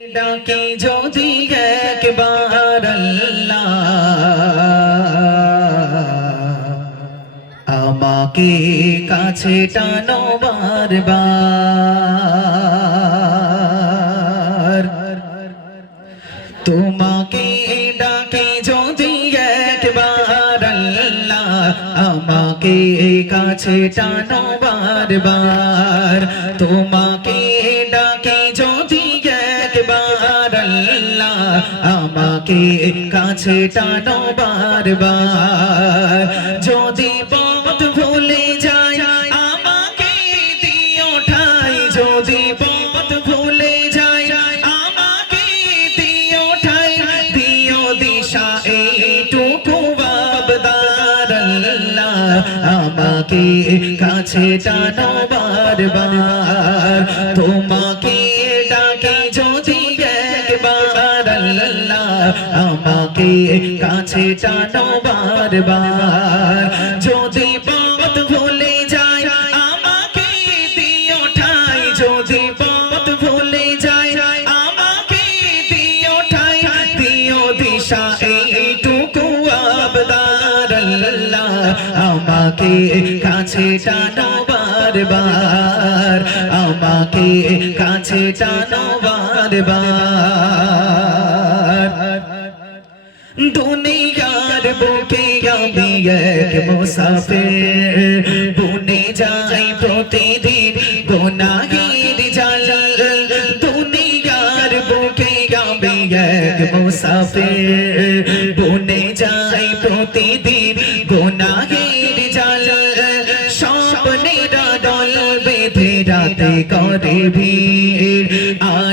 ডাকে যদি আল্লাহ আমাকে কাছে টানো বারবার তোমাকে ডাকে যদি একবার আমাকে কাছে টানো বারবার তোমাকে আমাকে কাছে টানো বারবার। যদি পথ ভুলে যায় আমাকে দিও ঠাই। যদি পথ ভুলে যায় আমাকে দিও ঠাই। দিও দিশা, এইটুকু বাবদার আমাকে কাছে টানো বারবার। তোমাকে আমাকে কাছে টানো বারবার। যদি পথ ভুলে যায় আমাকে দিও ঠাই। যদি পথ ভুলে যায় আমাকে দিও ঠাই। দিও দিশা, এইটুকু আবদার। আল্লাহ আমাকে কাছে টানো বারবার। আমাকে কাছে টানো বারবার। দুনিয়ার বুকে আমি এক মুসাফির বুনে যাই প্রতিদিন গুনাহের জাল দুনিয়ার বুকে আমি এক মুসাফির বুনে যাই প্রতিদিন গুনাহের জাল স্বপ্নের দল বেঁধে রাতে করে ভিড়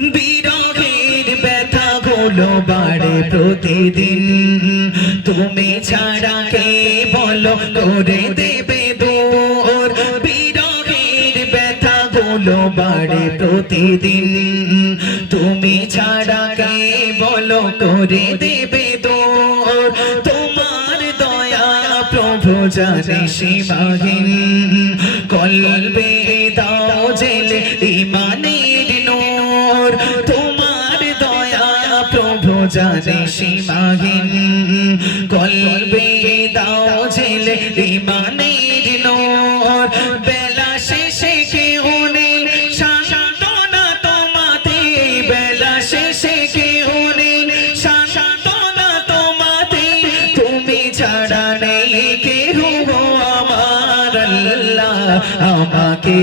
বিরহের ব্যথা গুলো বাড়ে প্রতিদিন। তুমি ছাড়া কে বলো করে দেবে দূর? বিরহের ব্যথা গুলো বাড়ে প্রতিদিন। তুমি ছাড়া কে বলো করে দেবে দূর? তোমার দয়া প্রভু জানে সীমাহীন। কলবে জানে সীমাহীন কলবে দাও জেলে ইমানের নূর বেলা শেষে কেউ নেই সান্ত্বনা তোমাতে বেলা শেষে কেউ নেই সান্ত্বনা তোমাতে তুমি ছাড়া নেই কেহ আমার আল্লাহ আমাকে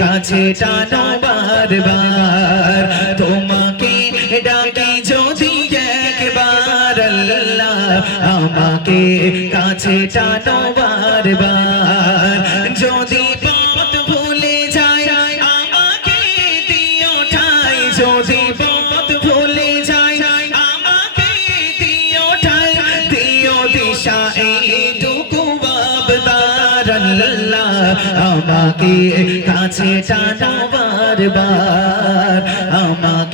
কাছে টানো বারবার তোমাকে আমাকে কাছে টানো বারবার যদি পথ ভুলে যায়, আমাকে দিও ঠাই। যদি পথ ভুলে যায়, আমাকে দিও ঠাই। দিও দিশা, এইটুকু বাবদার আল্লাহ আমাকে কাছে টানো বারবার আমাকে